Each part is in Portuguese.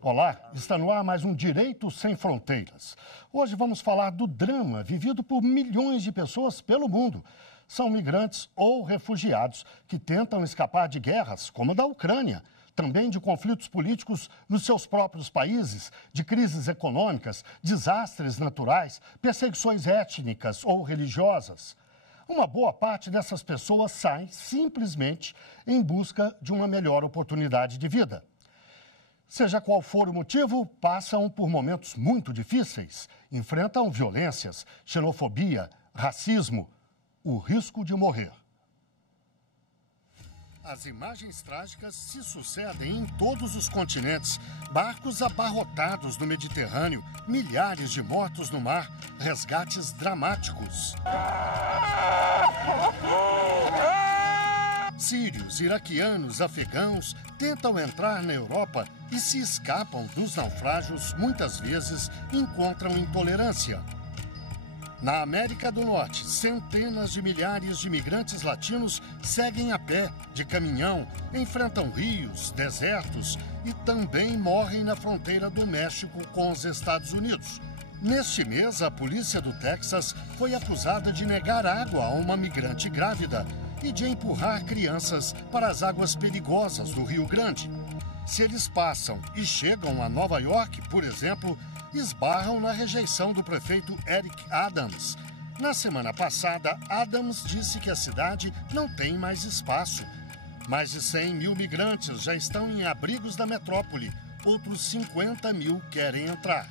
Olá, está no ar mais um Direito Sem Fronteiras. Hoje vamos falar do drama vivido por milhões de pessoas pelo mundo. São migrantes ou refugiados que tentam escapar de guerras, como a da Ucrânia, também de conflitos políticos nos seus próprios países, de crises econômicas, desastres naturais, perseguições étnicas ou religiosas. Uma boa parte dessas pessoas sai simplesmente em busca de uma melhor oportunidade de vida. Seja qual for o motivo, passam por momentos muito difíceis, enfrentam violências, xenofobia, racismo, o risco de morrer. As imagens trágicas se sucedem em todos os continentes. Barcos abarrotados no Mediterrâneo, milhares de mortos no mar, resgates dramáticos. Sírios, iraquianos, afegãos tentam entrar na Europa e se escapam dos naufrágios, muitas vezes encontram intolerância. Na América do Norte, centenas de milhares de imigrantes latinos seguem a pé, de caminhão, enfrentam rios, desertos e também morrem na fronteira do México com os Estados Unidos. Neste mês, a polícia do Texas foi acusada de negar água a uma migrante grávida e de empurrar crianças para as águas perigosas do Rio Grande. Se eles passam e chegam a Nova York, por exemplo, esbarram na rejeição do prefeito Eric Adams. Na semana passada, Adams disse que a cidade não tem mais espaço. Mais de 100 mil migrantes já estão em abrigos da metrópole. Outros 50 mil querem entrar.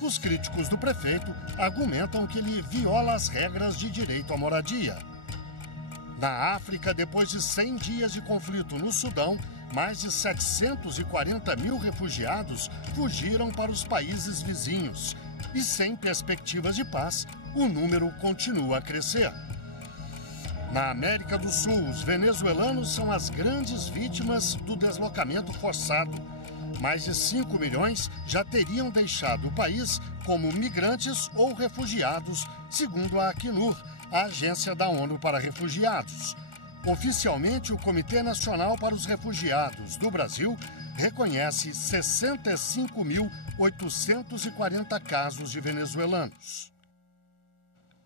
Os críticos do prefeito argumentam que ele viola as regras de direito à moradia. Na África, depois de 100 dias de conflito no Sudão, mais de 740 mil refugiados fugiram para os países vizinhos. E sem perspectivas de paz, o número continua a crescer. Na América do Sul, os venezuelanos são as grandes vítimas do deslocamento forçado. Mais de 5 milhões já teriam deixado o país como migrantes ou refugiados, segundo a Acnur, a Agência da ONU para Refugiados. Oficialmente, o Comitê Nacional para os Refugiados do Brasil reconhece 65.840 casos de venezuelanos.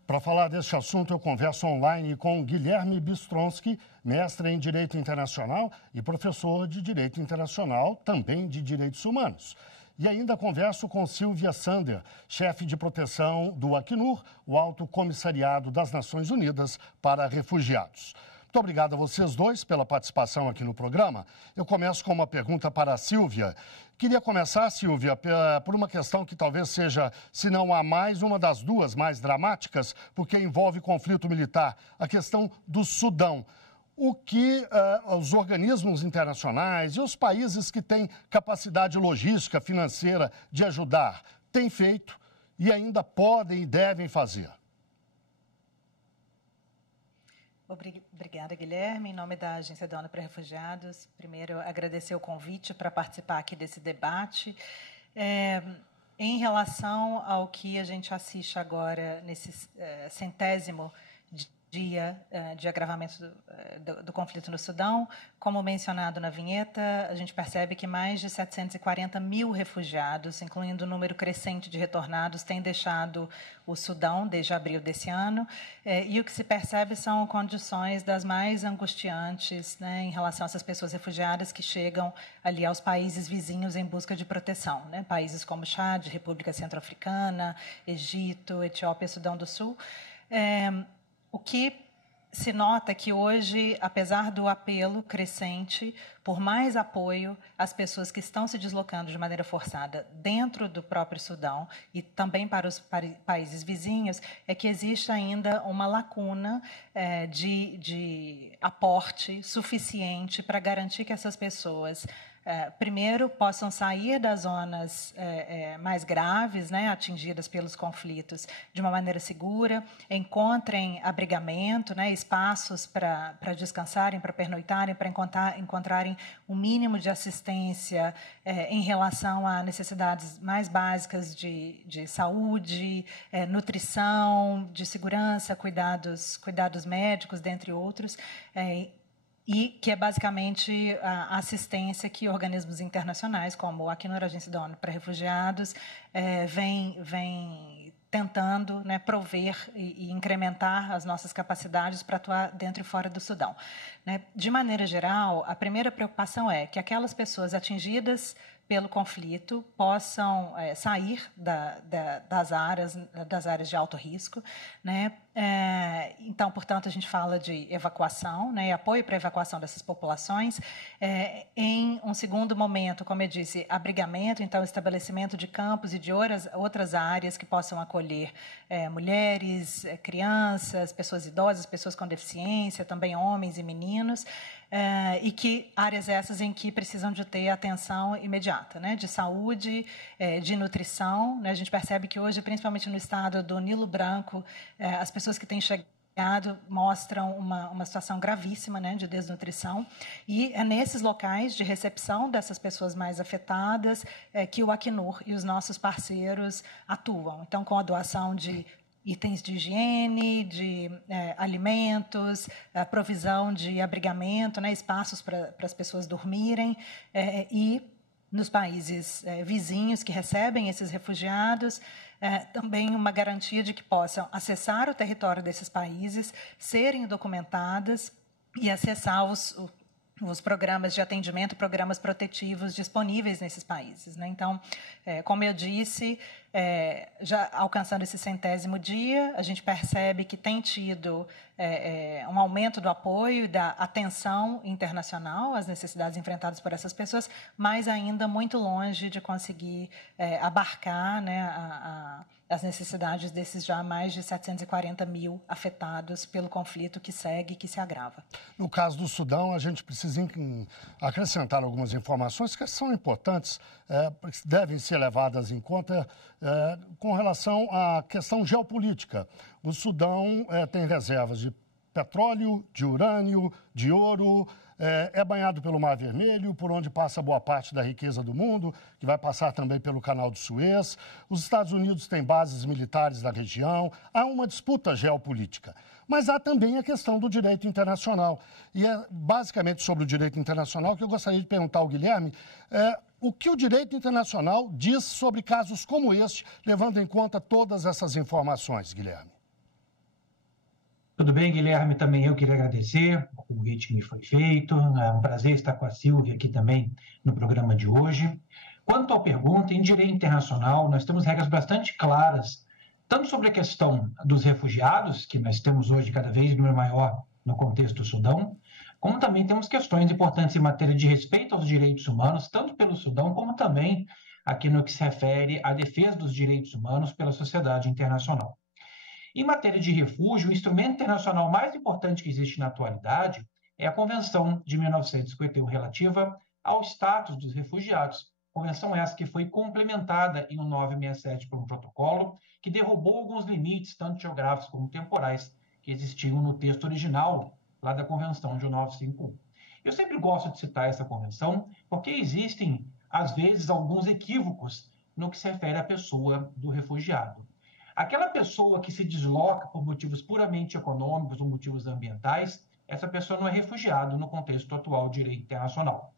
Para falar deste assunto, eu converso online com Guilherme Bistronski, mestre em Direito Internacional e professor de Direito Internacional, também de Direitos Humanos. E ainda converso com Silvia Sander, chefe de proteção do Acnur, o Alto Comissariado das Nações Unidas para Refugiados. Muito obrigado a vocês dois pela participação aqui no programa. Eu começo com uma pergunta para a Silvia. Queria começar, Silvia, por uma questão que talvez seja, se não a mais, uma das duas mais dramáticas, porque envolve conflito militar, a questão do Sudão. O que os organismos internacionais e os países que têm capacidade logística, financeira de ajudar têm feito e ainda podem e devem fazer? Obrigada, Guilherme. Em nome da Agência da ONU para Refugiados, primeiro agradecer o convite para participar aqui desse debate. Em relação ao que a gente assiste agora nesse centésimo dia de agravamento do conflito no Sudão, como mencionado na vinheta, a gente percebe que mais de 740 mil refugiados, incluindo o número crescente de retornados, têm deixado o Sudão desde abril desse ano, e o que se percebe são condições das mais angustiantes, né, em relação a essas pessoas refugiadas que chegam ali aos países vizinhos em busca de proteção, né, países como Chad, República Centro-Africana, Egito, Etiópia, Sudão do Sul. O que se nota que hoje, apesar do apelo crescente por mais apoio às pessoas que estão se deslocando de maneira forçada dentro do próprio Sudão e também para os países vizinhos, é que existe ainda uma lacuna de aporte suficiente para garantir que essas pessoas primeiro, possam sair das zonas mais graves, né, atingidas pelos conflitos, de uma maneira segura, encontrem abrigamento, né, espaços para descansarem, para pernoitarem, para encontrarem um mínimo de assistência em relação a necessidades mais básicas de saúde, nutrição, de segurança, cuidados médicos, dentre outros. e que é basicamente a assistência que organismos internacionais, como a Acnur, a Agência da ONU para Refugiados, vem tentando, né, prover e incrementar as nossas capacidades para atuar dentro e fora do Sudão. Né? De maneira geral, a primeira preocupação é que aquelas pessoas atingidas pelo conflito possam sair das áreas de alto risco, né? Então, portanto, a gente fala de evacuação, né, e apoio para a evacuação dessas populações. Em um segundo momento, como eu disse, abrigamento, então estabelecimento de campos e de outras áreas que possam acolher mulheres, crianças, pessoas idosas, pessoas com deficiência, também homens e meninos. E que áreas essas em que precisam de ter atenção imediata, né, de saúde, de nutrição. Né, a gente percebe que hoje, principalmente no estado do Nilo Branco, as pessoas que têm chegado mostram uma situação gravíssima, né, de desnutrição, e é nesses locais de recepção dessas pessoas mais afetadas que o Acnur e os nossos parceiros atuam. Então, com a doação de itens de higiene, de alimentos, provisão de abrigamento, né, espaços para as pessoas dormirem, e nos países vizinhos que recebem esses refugiados, também uma garantia de que possam acessar o território desses países, serem documentadas e acessar os programas de atendimento, programas protetivos disponíveis nesses países. Né? Então, como eu disse, já alcançando esse 100º dia, a gente percebe que tem tido um aumento do apoio e da atenção internacional às necessidades enfrentadas por essas pessoas, mas ainda muito longe de conseguir abarcar, né, as necessidades desses já mais de 740 mil afetados pelo conflito que segue e que se agrava. No caso do Sudão, a gente precisa acrescentar algumas informações que são importantes, devem ser levadas em conta com relação à questão geopolítica. O Sudão tem reservas de petróleo, de urânio, de ouro, é banhado pelo Mar Vermelho, por onde passa boa parte da riqueza do mundo, que vai passar também pelo Canal de Suez. Os Estados Unidos têm bases militares na região. Há uma disputa geopolítica. Mas há também a questão do direito internacional. E é basicamente sobre o direito internacional que eu gostaria de perguntar ao Guilherme o que o direito internacional diz sobre casos como este, levando em conta todas essas informações, Guilherme. Tudo bem, Guilherme? Também eu queria agradecer o convite que me foi feito. É um prazer estar com a Silvia aqui também no programa de hoje. Quanto à pergunta, em direito internacional, nós temos regras bastante claras, tanto sobre a questão dos refugiados, que nós temos hoje cada vez número maior no contexto do Sudão, como também temos questões importantes em matéria de respeito aos direitos humanos, tanto pelo Sudão, como também aqui no que se refere à defesa dos direitos humanos pela sociedade internacional. Em matéria de refúgio, o instrumento internacional mais importante que existe na atualidade é a Convenção de 1951 relativa ao status dos refugiados. Convenção essa que foi complementada em 1967 por um protocolo que derrubou alguns limites, tanto geográficos como temporais, que existiam no texto original lá da Convenção de 1951. Eu sempre gosto de citar essa convenção porque existem, às vezes, alguns equívocos no que se refere à pessoa do refugiado. Aquela pessoa que se desloca por motivos puramente econômicos ou motivos ambientais, essa pessoa não é refugiado no contexto atual do direito internacional.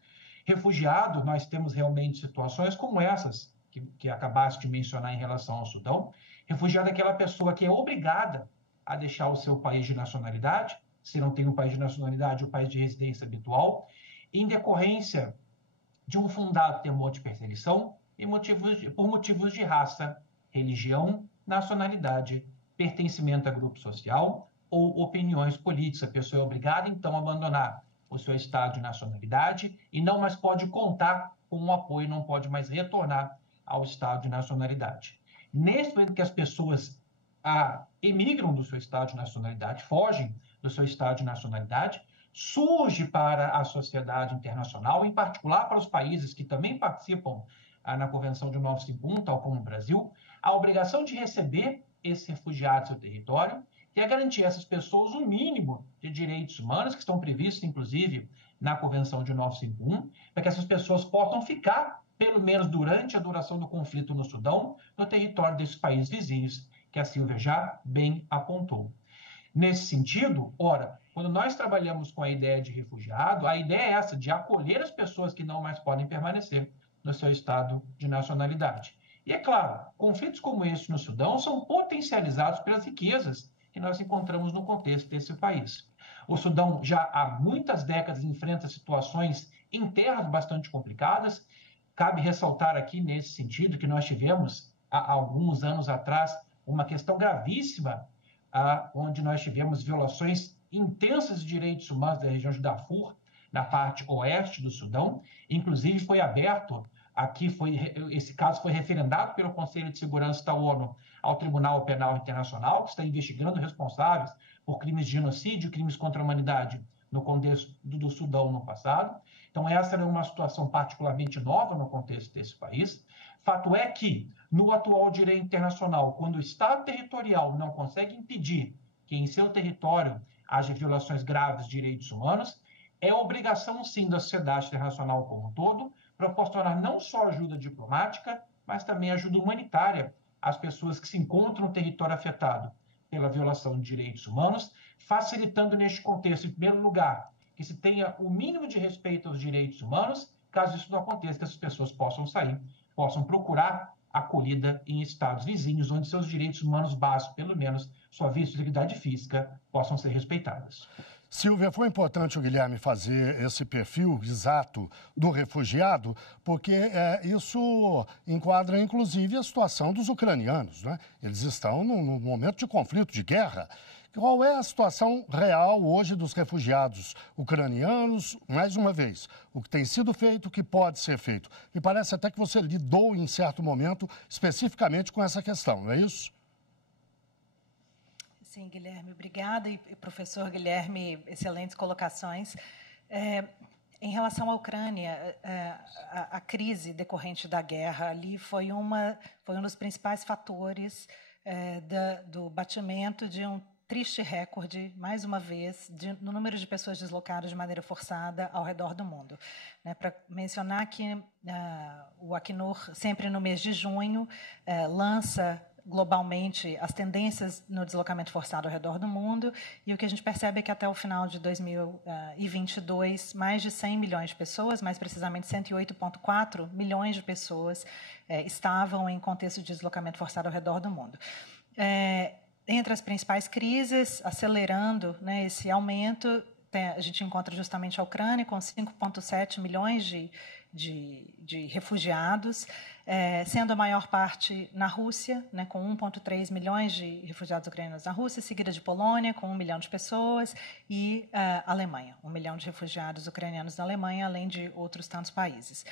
Refugiado, nós temos realmente situações como essas que acabaste de mencionar em relação ao Sudão. Refugiado é aquela pessoa que é obrigada a deixar o seu país de nacionalidade, se não tem um país de nacionalidade, o país de residência habitual, em decorrência de um fundado temor de perseguição e por motivos de raça, religião, nacionalidade, pertencimento a grupo social ou opiniões políticas. A pessoa é obrigada, então, a abandonar o seu estado de nacionalidade e não mais pode contar com um apoio, não pode mais retornar ao estado de nacionalidade. Nesse momento que as pessoas emigram do seu estado de nacionalidade, fogem do seu estado de nacionalidade, surge para a sociedade internacional, em particular para os países que também participam na Convenção de 1951, tal como o Brasil, a obrigação de receber esses refugiados ao seu território e a garantir a essas pessoas um mínimo de direitos humanos, que estão previstos, inclusive, na Convenção de 1951, para que essas pessoas possam ficar, pelo menos durante a duração do conflito no Sudão, no território desses países vizinhos, que a Silvia já bem apontou. Nesse sentido, Quando nós trabalhamos com a ideia de refugiado, a ideia é essa, de acolher as pessoas que não mais podem permanecer no seu estado de nacionalidade. E, é claro, conflitos como esse no Sudão são potencializados pelas riquezas que nós encontramos no contexto desse país. O Sudão já há muitas décadas enfrenta situações internas bastante complicadas. Cabe ressaltar aqui, nesse sentido, que nós tivemos, há alguns anos atrás, uma questão gravíssima, onde nós tivemos violações intensas de direitos humanos da região de Darfur, na parte oeste do Sudão. Inclusive, foi aberto, esse caso foi referendado pelo Conselho de Segurança da ONU ao Tribunal Penal Internacional, que está investigando responsáveis por crimes de genocídio, crimes contra a humanidade no contexto do Sudão no passado. Então, essa era uma situação particularmente nova no contexto desse país. Fato é que, no atual direito internacional, quando o Estado territorial não consegue impedir que em seu território haja violações graves de direitos humanos, é obrigação, sim, da sociedade internacional como um todo proporcionar não só ajuda diplomática, mas também ajuda humanitária às pessoas que se encontram no território afetado pela violação de direitos humanos, facilitando neste contexto, em primeiro lugar, que se tenha o mínimo de respeito aos direitos humanos, caso isso não aconteça, que essas pessoas possam sair, possam procurar acolhida em estados vizinhos, onde seus direitos humanos básicos, pelo menos sua vida e integridade física, possam ser respeitadas. Silvia, foi importante o Guilherme fazer esse perfil exato do refugiado, porque isso enquadra, inclusive, a situação dos ucranianos, né? Eles estão num momento de conflito, de guerra. Qual é a situação real hoje dos refugiados ucranianos? Mais uma vez, o que tem sido feito, o que pode ser feito. Me parece até que você lidou, em certo momento, especificamente com essa questão, não é isso? Sim, Guilherme, obrigada. E professor Guilherme, excelentes colocações. Em relação à Ucrânia, a crise decorrente da guerra ali foi um dos principais fatores do batimento de um triste recorde, mais uma vez, no número de pessoas deslocadas de maneira forçada ao redor do mundo. Para mencionar que o Acnur, sempre no mês de junho, lança globalmente as tendências no deslocamento forçado ao redor do mundo, e o que a gente percebe é que até o final de 2022, mais de 100 milhões de pessoas, mais precisamente 108,4 milhões de pessoas estavam em contexto de deslocamento forçado ao redor do mundo. Entre as principais crises, acelerando esse aumento, a gente encontra justamente a Ucrânia, com 5,7 milhões de refugiados, sendo a maior parte na Rússia, com 1,3 milhões de refugiados ucranianos na Rússia, seguida de Polônia, com 1 milhão de pessoas, e Alemanha, 1 milhão de refugiados ucranianos na Alemanha, além de outros tantos países.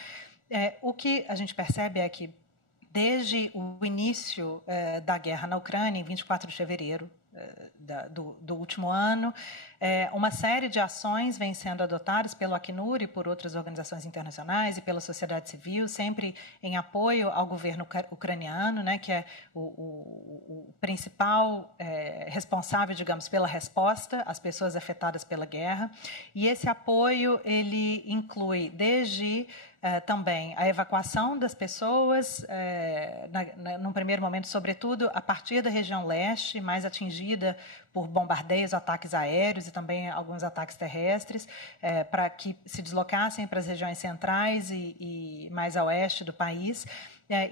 O que a gente percebe é que, desde o início da guerra na Ucrânia, em 24 de fevereiro do último ano, uma série de ações vêm sendo adotadas pelo Acnur e por outras organizações internacionais e pela sociedade civil, sempre em apoio ao governo ucraniano, que é o principal responsável, digamos, pela resposta às pessoas afetadas pela guerra. E esse apoio ele inclui desde também a evacuação das pessoas, num primeiro momento, sobretudo a partir da região leste, mais atingida por bombardeios, ataques aéreos e também alguns ataques terrestres, para que se deslocassem para as regiões centrais e mais a oeste do país.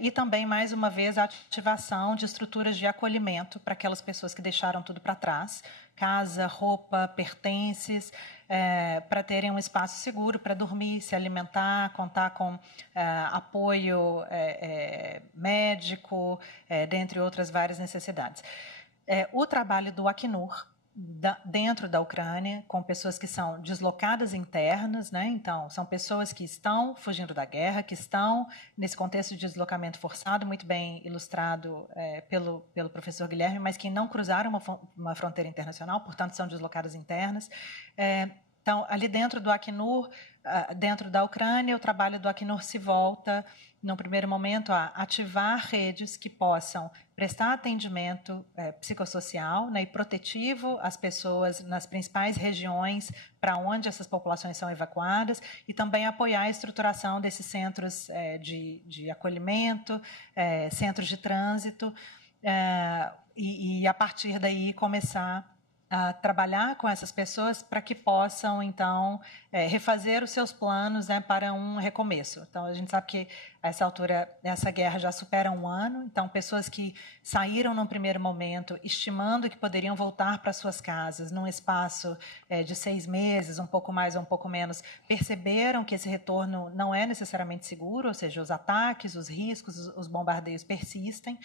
E também, mais uma vez, a ativação de estruturas de acolhimento para aquelas pessoas que deixaram tudo para trás, casa, roupa, pertences, para terem um espaço seguro para dormir, se alimentar, contar com apoio médico, dentre outras várias necessidades. O trabalho do Acnur, dentro da Ucrânia, com pessoas que são deslocadas internas, então, são pessoas que estão fugindo da guerra, que estão nesse contexto de deslocamento forçado, muito bem ilustrado pelo professor Guilherme, mas que não cruzaram uma fronteira internacional, portanto, são deslocadas internas. Então, ali dentro do Acnur, dentro da Ucrânia, o trabalho do Acnur se volta, no primeiro momento, a ativar redes que possam prestar atendimento psicossocial e protetivo às pessoas nas principais regiões para onde essas populações são evacuadas, e também apoiar a estruturação desses centros de acolhimento, centros de trânsito, e a partir daí começar trabalhar com essas pessoas para que possam, então, refazer os seus planos, né, para um recomeço. Então, a gente sabe que, a essa altura, essa guerra já supera 1 ano, então, pessoas que saíram num primeiro momento, estimando que poderiam voltar para suas casas num espaço de 6 meses, um pouco mais ou um pouco menos, perceberam que esse retorno não é necessariamente seguro, ou seja, os ataques, os riscos, os bombardeios persistem.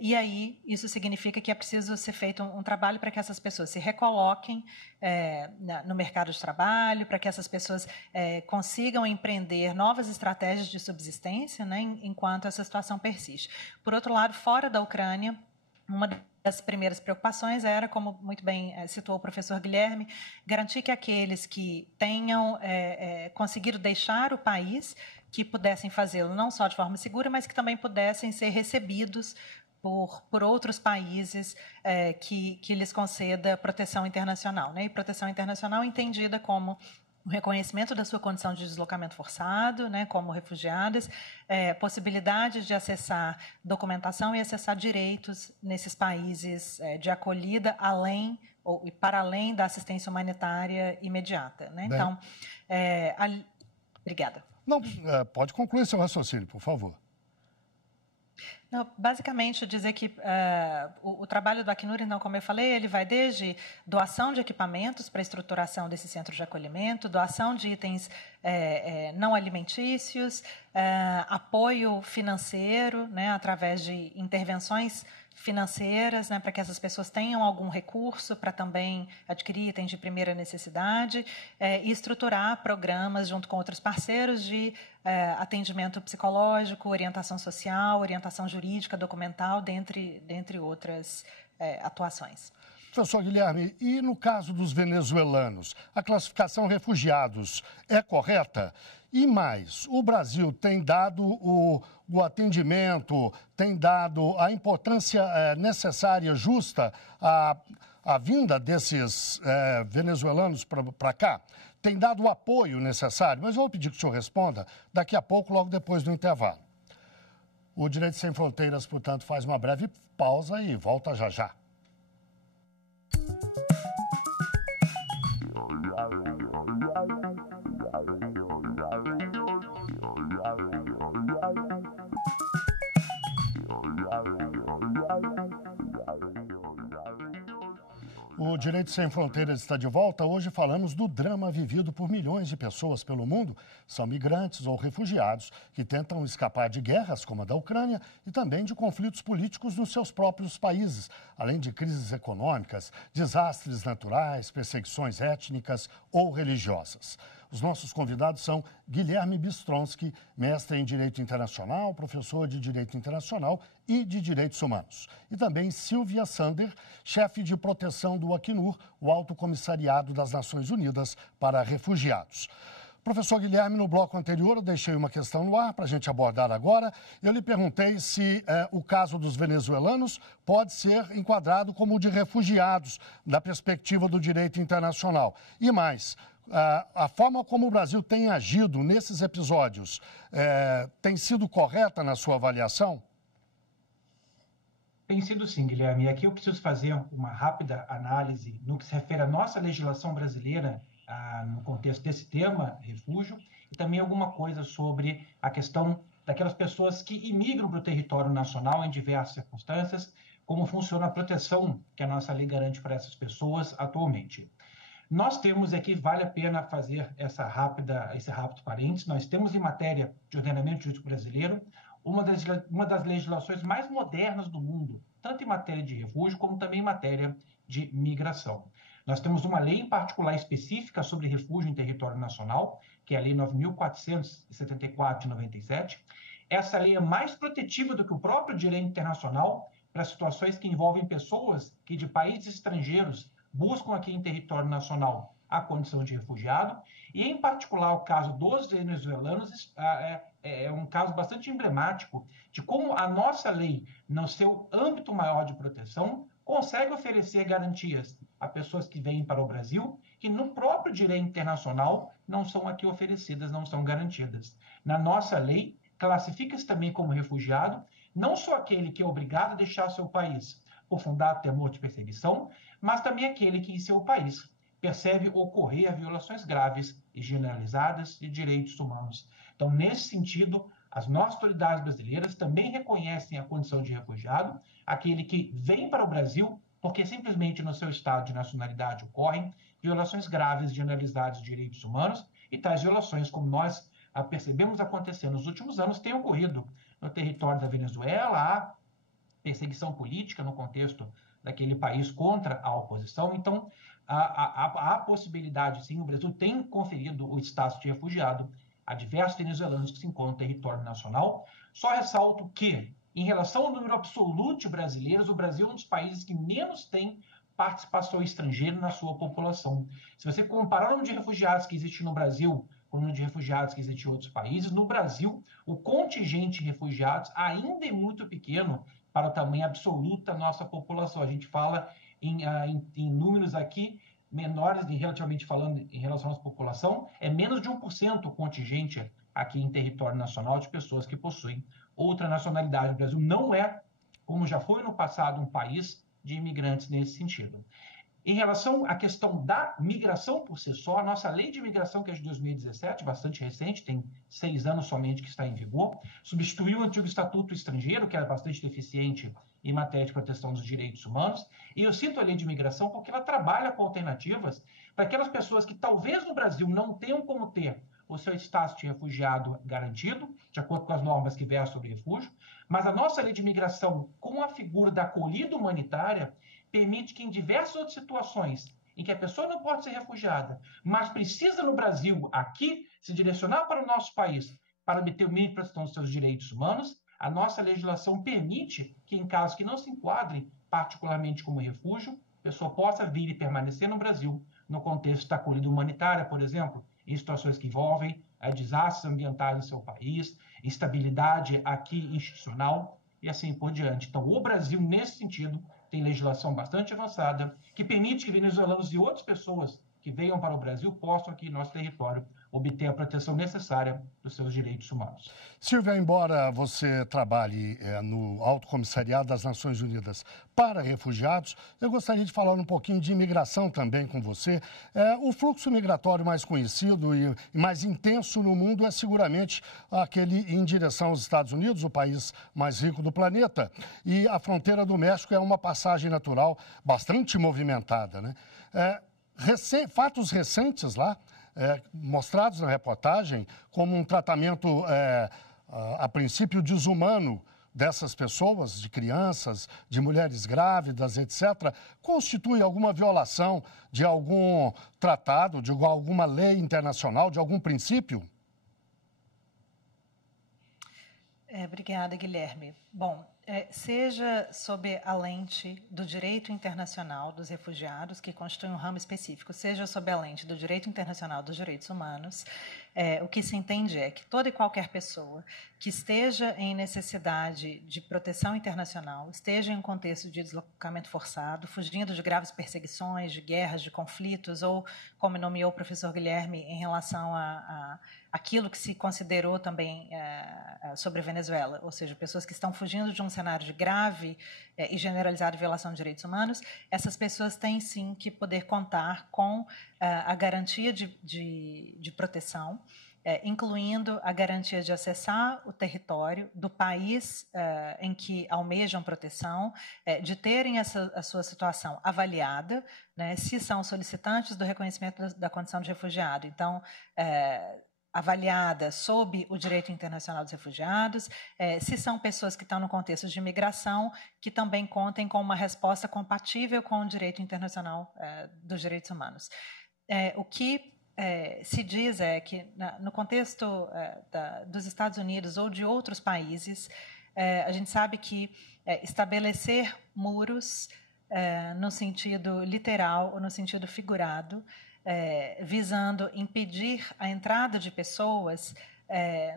E aí, isso significa que é preciso ser feito um trabalho para que essas pessoas se recoloquem no mercado de trabalho, para que essas pessoas consigam empreender novas estratégias de subsistência, né, enquanto essa situação persiste. Por outro lado, fora da Ucrânia, uma das primeiras preocupações era, como muito bem citou o professor Guilherme, garantir que aqueles que tenham conseguido deixar o país, que pudessem fazê-lo não só de forma segura, mas que também pudessem ser recebidos por outros países que lhes conceda proteção internacional, né? E proteção internacional entendida como o reconhecimento da sua condição de deslocamento forçado, né, como refugiadas, possibilidades de acessar documentação e acessar direitos nesses países de acolhida, além ou para além da assistência humanitária imediata, né? Então, obrigada. Não, pode concluir seu raciocínio, por favor. Não, basicamente, dizer que o trabalho do Acnur, então, como eu falei, ele vai desde doação de equipamentos para a estruturação desse centro de acolhimento, doação de itens não alimentícios, apoio financeiro, né, através de intervenções financeiras, né, para que essas pessoas tenham algum recurso para também adquirir itens de primeira necessidade, e estruturar programas junto com outros parceiros de atendimento psicológico, orientação social, orientação jurídica, documental, dentre outras atuações. Professor Guilherme, e no caso dos venezuelanos, a classificação refugiados é correta? E mais, o Brasil tem dado o atendimento, tem dado a importância necessária, justa, à vinda desses venezuelanos para cá? Tem dado o apoio necessário? Mas eu vou pedir que o senhor responda daqui a pouco, logo depois do intervalo. O Direito Sem Fronteiras, portanto, faz uma breve pausa e volta já já. O Direito Sem Fronteiras está de volta. Hoje falamos do drama vivido por milhões de pessoas pelo mundo. São migrantes ou refugiados que tentam escapar de guerras, como a da Ucrânia, e também de conflitos políticos nos seus próprios países, além de crises econômicas, desastres naturais, perseguições étnicas ou religiosas. Os nossos convidados são Guilherme Bistronsky, mestre em Direito Internacional, professor de Direito Internacional e de Direitos Humanos. E também Silvia Sander, chefe de proteção do Acnur, o Alto Comissariado das Nações Unidas para Refugiados. Professor Guilherme, no bloco anterior eu deixei uma questão no ar para a gente abordar agora. Eu lhe perguntei se o caso dos venezuelanos pode ser enquadrado como de refugiados, da perspectiva do direito internacional. E mais, a forma como o Brasil tem agido nesses episódios tem sido correta na sua avaliação? Tem sido sim, Guilherme. E aqui eu preciso fazer uma rápida análise no que se refere à nossa legislação brasileira no contexto desse tema, refúgio, e também alguma coisa sobre a questão daquelas pessoas que imigram para o território nacional em diversas circunstâncias, como funciona a proteção que a nossa lei garante para essas pessoas atualmente. Nós temos aqui, vale a pena fazer esse rápido parênteses, nós temos em matéria de ordenamento jurídico brasileiro uma das legislações mais modernas do mundo, tanto em matéria de refúgio como também em matéria de migração. Nós temos uma lei em particular específica sobre refúgio em território nacional, que é a Lei 9.474 de 97. Essa lei é mais protetiva do que o próprio direito internacional para situações que envolvem pessoas que de países estrangeiros buscam aqui em território nacional a condição de refugiado, e em particular o caso dos venezuelanos é um caso bastante emblemático de como a nossa lei, no seu âmbito maior de proteção, consegue oferecer garantias a pessoas que vêm para o Brasil, que no próprio direito internacional não são aqui oferecidas, não são garantidas. Na nossa lei, classifica-se também como refugiado, não só aquele que é obrigado a deixar seu país por fundado temor de perseguição, mas também aquele que em seu país percebe ocorrer violações graves e generalizadas de direitos humanos. Então, nesse sentido, as nossas autoridades brasileiras também reconhecem a condição de refugiado, aquele que vem para o Brasil porque simplesmente no seu estado de nacionalidade ocorrem violações graves e generalizadas de direitos humanos, e tais violações, como nós percebemos acontecer nos últimos anos, têm ocorrido no território da Venezuela, há perseguição política no contexto daquele país contra a oposição. Então, há possibilidade, sim, o Brasil tem conferido o status de refugiado a diversos venezuelanos que se encontram no território nacional. Só ressalto que, em relação ao número absoluto de brasileiros, o Brasil é um dos países que menos tem participação estrangeira na sua população. Se você comparar o número de refugiados que existe no Brasil com o número de refugiados que existe em outros países, no Brasil, o contingente de refugiados ainda é muito pequeno para o tamanho absoluto da nossa população. A gente fala em números aqui menores, relativamente falando, em relação à nossa população, é menos de 1% o contingente aqui em território nacional de pessoas que possuem outra nacionalidade. O Brasil não é, como já foi no passado, um país de imigrantes nesse sentido. Em relação à questão da migração por si só, a nossa lei de imigração, que é de 2017, bastante recente, tem 6 anos somente que está em vigor, substituiu o antigo Estatuto Estrangeiro, que era bastante deficiente em matéria de proteção dos direitos humanos, e eu cito a lei de imigração porque ela trabalha com alternativas para aquelas pessoas que talvez no Brasil não tenham como ter o seu status de refugiado garantido, de acordo com as normas que versam sobre refúgio, mas a nossa lei de imigração, com a figura da acolhida humanitária, permite que em diversas outras situações em que a pessoa não pode ser refugiada, mas precisa no Brasil, aqui, se direcionar para o nosso país para obter o mínimo de proteção dos seus direitos humanos, a nossa legislação permite que, em casos que não se enquadrem particularmente como refúgio, a pessoa possa vir e permanecer no Brasil no contexto da acolhida humanitária, por exemplo, em situações que envolvem desastres ambientais no seu país, instabilidade aqui institucional e assim por diante. Então, o Brasil, nesse sentido, tem legislação bastante avançada que permite que venezuelanos e outras pessoas que venham para o Brasil possam aqui em nosso território obter a proteção necessária dos seus direitos humanos. Silvia, embora você trabalhe no Alto Comissariado das Nações Unidas para refugiados, eu gostaria de falar um pouquinho de imigração também com você. O fluxo migratório mais conhecido e mais intenso no mundo é seguramente aquele em direção aos Estados Unidos, o país mais rico do planeta. E a fronteira do México é uma passagem natural bastante movimentada, né? Fatos recentes lá, mostrados na reportagem como um tratamento, a princípio, desumano dessas pessoas, de crianças, de mulheres grávidas, etc., constitui alguma violação de algum tratado, de alguma lei internacional, de algum princípio? Obrigada, Guilherme. Bom, seja sob a lente do direito internacional dos refugiados, que constitui um ramo específico, seja sob a lente do direito internacional dos direitos humanos, o que se entende é que toda e qualquer pessoa que esteja em necessidade de proteção internacional, esteja em um contexto de deslocamento forçado, fugindo de graves perseguições, de guerras, de conflitos, ou, como nomeou o professor Guilherme, em relação a aquilo que se considerou também sobre a Venezuela, ou seja, pessoas que estão fugindo de um cenário de grave e generalizada violação de direitos humanos, essas pessoas têm sim que poder contar com a garantia de proteção, incluindo a garantia de acessar o território do país em que almejam proteção, de terem a sua situação avaliada, né, se são solicitantes do reconhecimento da condição de refugiado. Então, avaliada sob o direito internacional dos refugiados, se são pessoas que estão no contexto de imigração, que também contem com uma resposta compatível com o direito internacional dos direitos humanos. O que se diz é que, no contexto dos Estados Unidos ou de outros países, a gente sabe que estabelecer muros no sentido literal ou no sentido figurado, visando impedir a entrada de pessoas,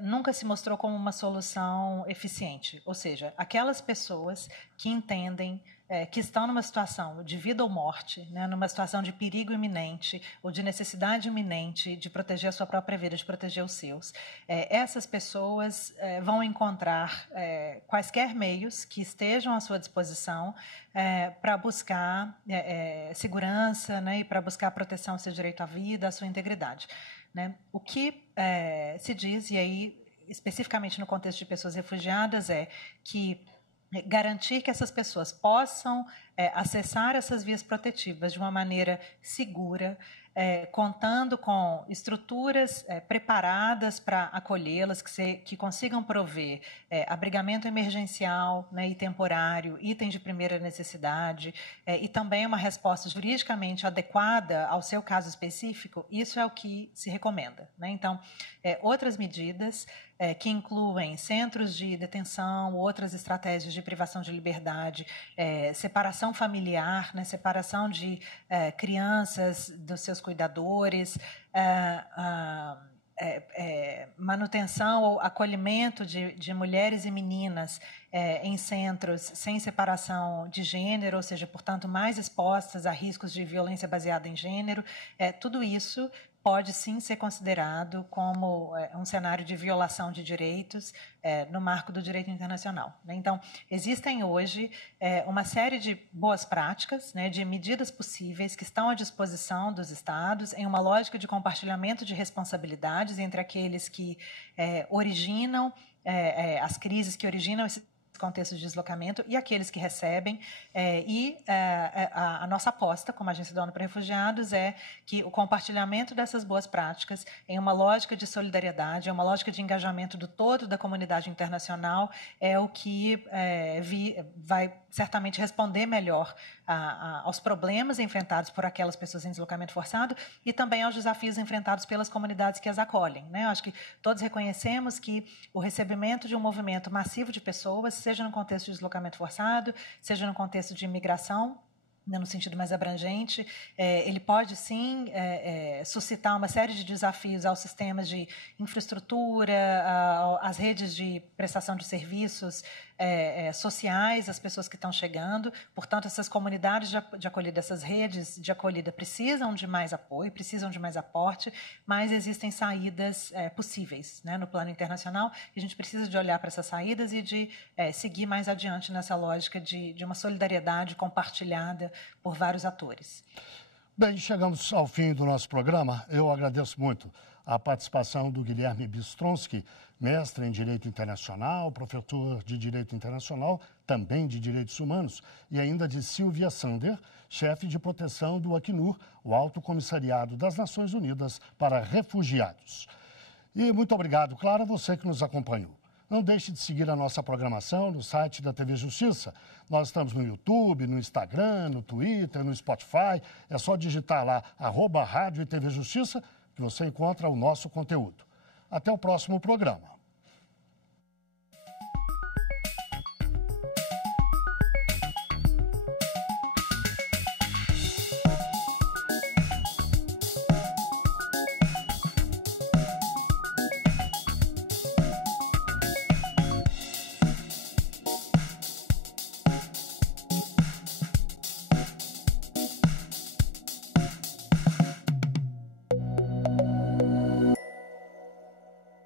nunca se mostrou como uma solução eficiente. Ou seja, aquelas pessoas que entendem que estão numa situação de vida ou morte, né, numa situação de perigo iminente ou de necessidade iminente de proteger a sua própria vida, de proteger os seus. Essas pessoas vão encontrar quaisquer meios que estejam à sua disposição para buscar segurança, né, e para buscar proteção ao seu direito à vida, à sua integridade. Né? O que se diz, e aí especificamente no contexto de pessoas refugiadas, é que garantir que essas pessoas possam acessar essas vias protetivas de uma maneira segura, contando com estruturas preparadas para acolhê-las, que consigam prover abrigamento emergencial, né, e temporário, itens de primeira necessidade, e também uma resposta juridicamente adequada ao seu caso específico, isso é o que se recomenda. Né? Então, outras medidas que incluem centros de detenção, outras estratégias de privação de liberdade, separação familiar, né, separação de crianças dos seus cuidadores, manutenção ou acolhimento de mulheres e meninas em centros sem separação de gênero, ou seja, portanto, mais expostas a riscos de violência baseada em gênero, tudo isso pode sim ser considerado como um cenário de violação de direitos no marco do direito internacional. Né? Então, existem hoje uma série de boas práticas, né, de medidas possíveis que estão à disposição dos Estados em uma lógica de compartilhamento de responsabilidades entre aqueles que originam as crises que originam esse contexto de deslocamento e aqueles que recebem, a nossa aposta como Agência da ONU para Refugiados é que o compartilhamento dessas boas práticas em uma lógica de solidariedade, uma lógica de engajamento do todo da comunidade internacional é o que vai certamente responder melhor aos problemas enfrentados por aquelas pessoas em deslocamento forçado e também aos desafios enfrentados pelas comunidades que as acolhem. Né? Eu acho que todos reconhecemos que o recebimento de um movimento massivo de pessoas, seja no contexto de deslocamento forçado, seja no contexto de imigração, no sentido mais abrangente, ele pode sim suscitar uma série de desafios aos sistemas de infraestrutura, às redes de prestação de serviços sociais, às pessoas que estão chegando. Portanto, essas comunidades de acolhida, essas redes de acolhida precisam de mais apoio, precisam de mais aporte, mas existem saídas possíveis, né, no plano internacional, e a gente precisa de olhar para essas saídas e de seguir mais adiante nessa lógica de uma solidariedade compartilhada por vários atores. Bem, chegamos ao fim do nosso programa. Eu agradeço muito a participação do Guilherme Bistronsky, mestre em Direito Internacional, professor de Direito Internacional, também de Direitos Humanos, e ainda de Silvia Sander, chefe de proteção do Acnur, o Alto Comissariado das Nações Unidas para Refugiados. E muito obrigado, claro, a você que nos acompanhou. Não deixe de seguir a nossa programação no site da TV Justiça. Nós estamos no YouTube, no Instagram, no Twitter, no Spotify. É só digitar lá, @Rádio e TV Justiça, que você encontra o nosso conteúdo. Até o próximo programa.